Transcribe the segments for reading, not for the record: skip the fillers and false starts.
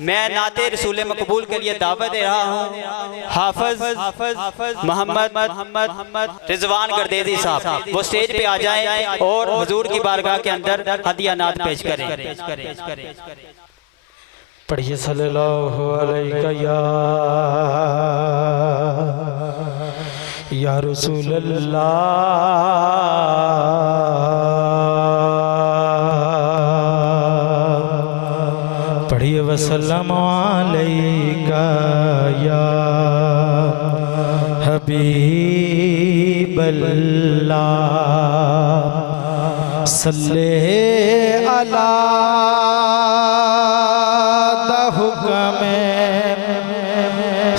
मैं नाते रसूल मकबूल के लिए दावत दे रहा हूँ। हाफिज मोहम्मद रिजवान गर्देजी साहब वो स्टेज पे आ जाएं और हुजूर की बारगाह के अंदर हदिया नात पेश करें। पढ़िए सल्लल्लाहु अलैहि या रसूल अल्लाह। पढ़िए वसल्लम अलैका या हबीब अल्लाह। सल्ले अला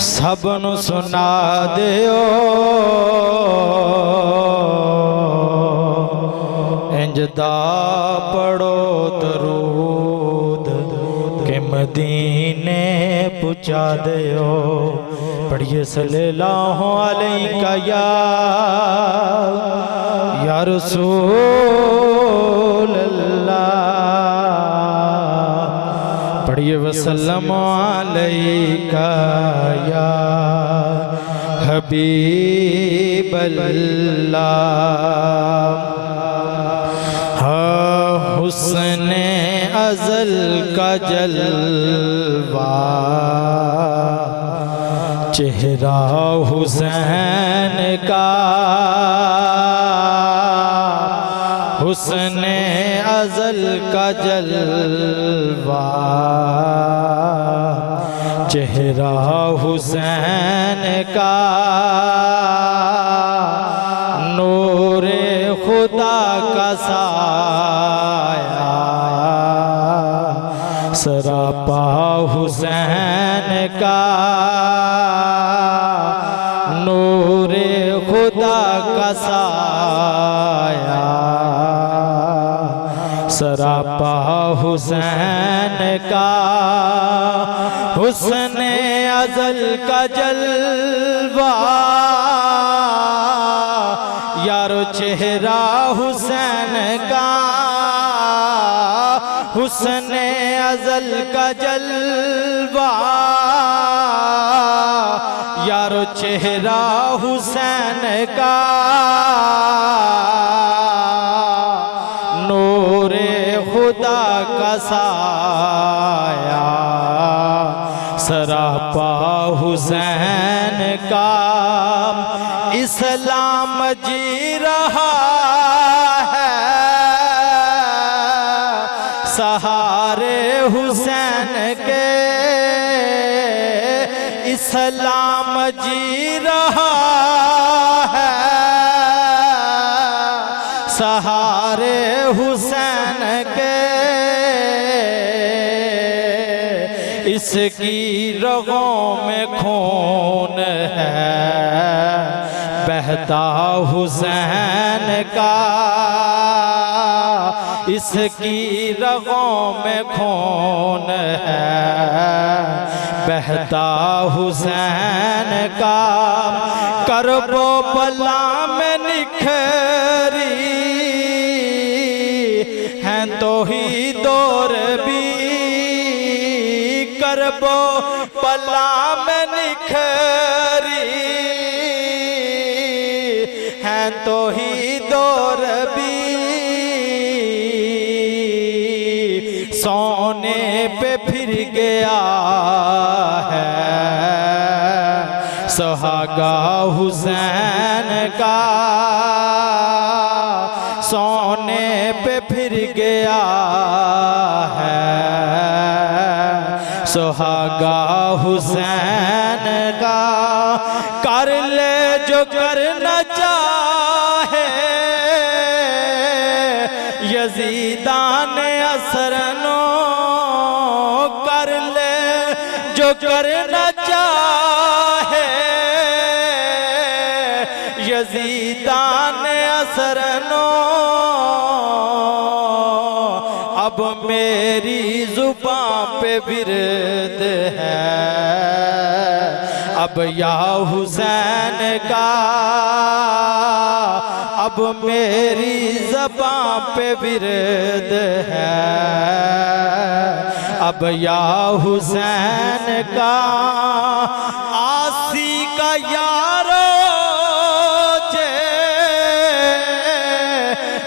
सबनु सुना दियो इंजदा पढ़ो दरूद के मदीने पुचा दियो। पढ़िए सल्लल्लाहु अलैका या रसूल अल्लाह। पढ़िए वसल्लम अलैका या हबीब अल्लाह। हुस्ने अज़ल का जलवा चेहरा हुसैन का। हुस्ने अज़ल का जलवा चेहरा हुसैन का। नूरे खुदा का साया सरापा हुसैन का। नूरे खुदा का साया सरापा हुसैन का। हुस्ने अज़ल का जलवा यारो चेहरा हुसैन का। हुस्ने अज़ल का जलवा यारो चेहरा हुसैन का। नूरे खुदा का साया सरापा हुसैन का। इस्लाम जी रहा है सहारे हुसैन के। इस्लाम जी रहा है सहारे हुसैन के। इसकी रगों में खून है बहता हुसैन का। इसकी रगों में खून है बहता हुसैन का। करबो बला में निखरी हैं तो ही दौर भी। करबो पला में निखरी हैं तो ही दौर भी। सोने पे फिर गया है सुहागा हुसैन का। सोने पे फिर गया है सुहागा हुसैन का। कर ले जो करना चाहे यजीदान असरनो। कर ले जो करना चाहे यजीदान असरनो। अब मेरी जुबान पे विरद है अब या हुसैन का। अब मेरी ज़बान पे विरद है अब या हुसैन का आसी का यारो जे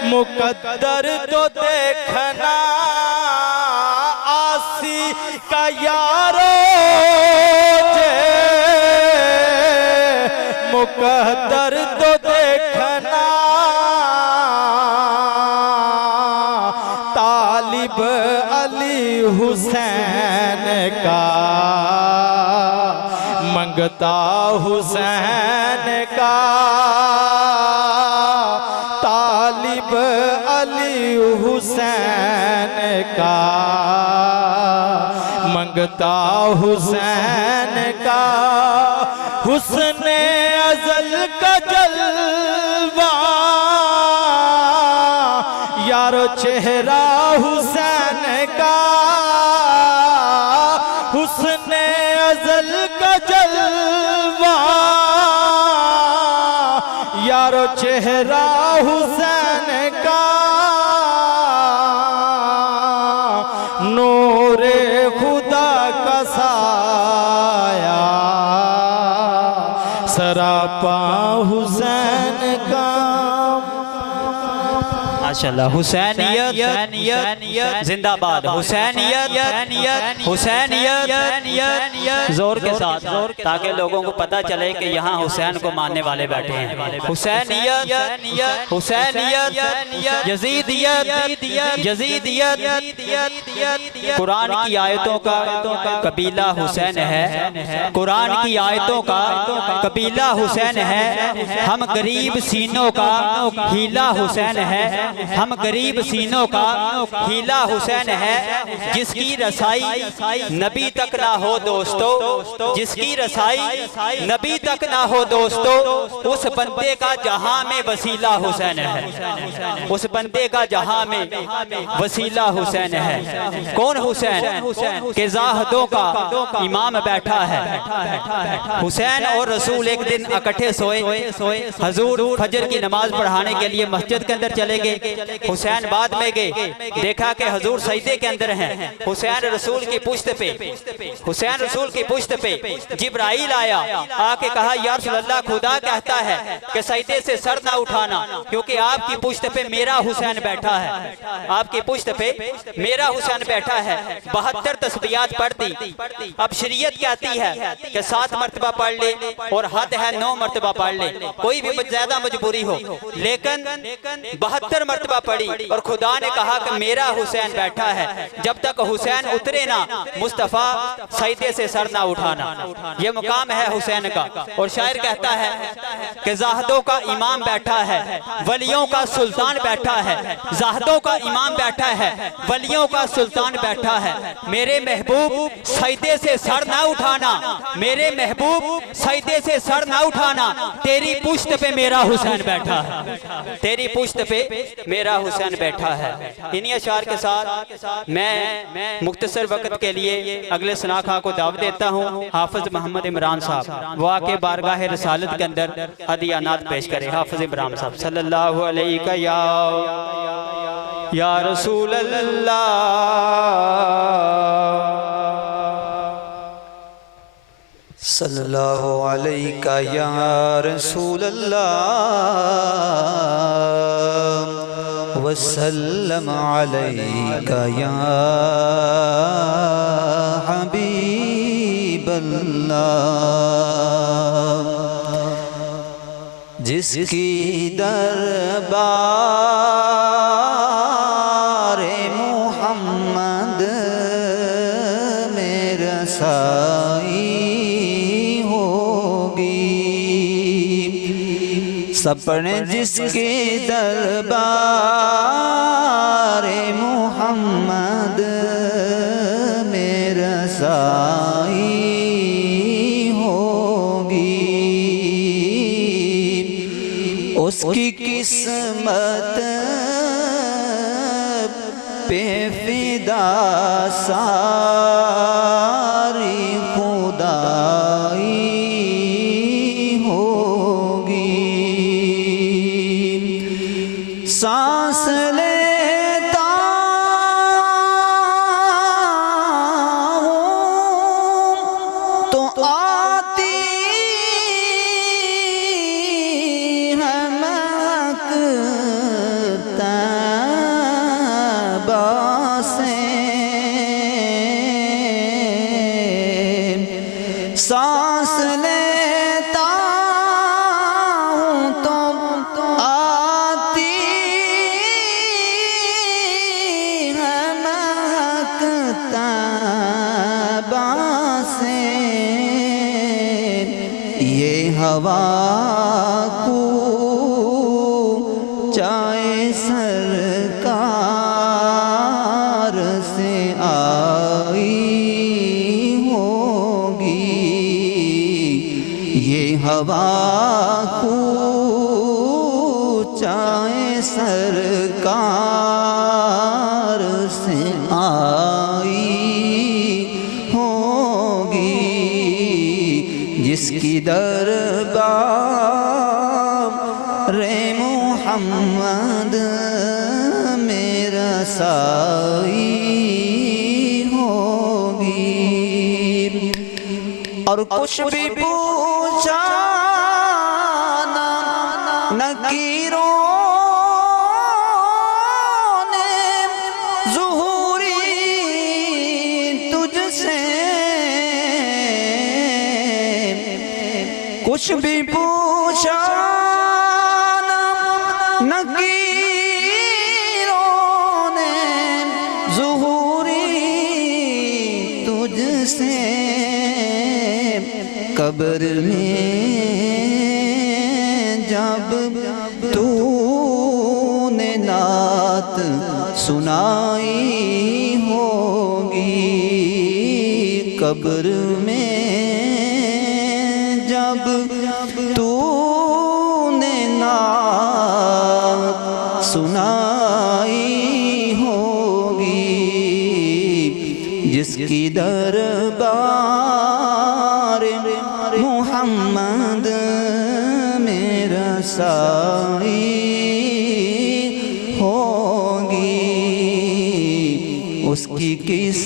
मुकद्दर तो देखना आसी का यारो जे मुकद्दर तो देखना तालिब अली हुसैन का मंगता हुसैन का तालिब अली हुसैन का मंगता हुसैन का हुस्ने अज़ल का जलवा यारो चेहरा हुसैन का हुस्ने अज़ल का जलवा यारो चेहरा हुसैन का नूरे खुदा का साया सरापा हुसैन का। माशाल्लाह हुसैनियत जिंदाबाद, हुसैनियत हुसैनियत जोर के साथ, ताकि लोगों को पता चले कि यहाँ हुसैन को मानने वाले बैठे हैं। हुसैनियत हुसैनियत यजीदियत कुरान की आयतों का कबीला हुसैन है, कुरान की आयतों का कबीला हुसैन है। हम गरीब सीनों का हीला हुसैन है, हम गरीब सीनों का हीला हुसैन है। जिसकी रसाई नबी तक ना हो दोस्तों, जिसकी रसाई नबी तक ना हो दोस्तों, उस बंदे का जहां में वसीला हुसैन है, उस बंदे का जहां में वसीला हुसैन है। कौन हुसैन? के जाहदों का इमाम बैठा है। हुसैन और रसूल एक दिन इकट्ठे सोए। हजूर फजर की नमाज पढ़ाने के लिए मस्जिद के अंदर चले गए। हुसैन बाद में गए, देखा कि हजूर सजदे के अंदर हैं। हुसैन रसूल की पुश्त पे जिब्राइल आया, आके कहा या रसूल अल्लाह, खुदा कहता है कि सजदे से सर ना उठाना, क्योंकि आपकी पुश्त पे मेरा हुसैन बैठा है, आपकी पुश्त पे मेरा हुसैन बैठा है। 72 तस्बीहात पढ़ दी। अब शरीयत कहती है कि 7 मरतबा पढ़ ले और हद है 9 मरतबा पढ़ ले, कोई भी ज्यादा मजबूरी हो, लेकिन 72 मरतबा पढ़ी और खुदा ने कहा कि मेरा हुसैन बैठा है। जब तक हुसैन उतरे ना, मुस्तफा सजदे से सर ना उठाना। ये मुकाम है हुसैन का। और शायर कहता है कि जाहदों का इमाम बैठा है, वलियों का सुल्तान बैठा है। जाहदों का इमाम बैठा है, वलियों का सुल्तान बैठा है। मेरे महबूब सजदे से सर ना उठाना, मेरे महबूब सजदे से सर ना उठाना, तेरी पुश्त पे मेरा हुसैन बैठा है, तेरी पुश्त पे मेरा हुसैन बैठा है। इन्हीं अशार के साथ मैं मुख्तसर वक्त के लिए अगले सनाखा को दावत देता हूँ। हाफिज मोहम्मद इमरान साहब वो आके बारगाह रसालत के अंदर हदियानात पेश करें। हाफिज इमरान साहब सल्लल्लाहु अलैहि या रसूल अल्लाह, सल्लल्लाहु अलैका या रसूल अल्लाह, वसल्लम अलैका या हबीब अल्लाह। जिसकी दरबार मुहम्मद में रसाई सपने जिसके दरबार मुहम्मद में रसाई होगी, उसकी किस्मत पे फिदा सारी खुदाई सांस लेता सांस लेता हूँ तो आती है महक तैबा से। ये हवा चाहे सरकार से आई होगी, ये हवा चाहे सरकार से आई होगी, जिसकी दरबार रे मोहम्मद मेरा साई होगी। और कुछ भी पूछा ना नकीरों ने ज़ुहूरी तुझसे, कुछ भी पूछा नकीरों ने ज़ुहूरी तुझसे, कब्र में जब तूने नात सुनाई होगी, कब्र में जब तूने नात सुनाई होगी, जिसकी दरबार मोहम्मद मेरा साई होगी, उसकी किस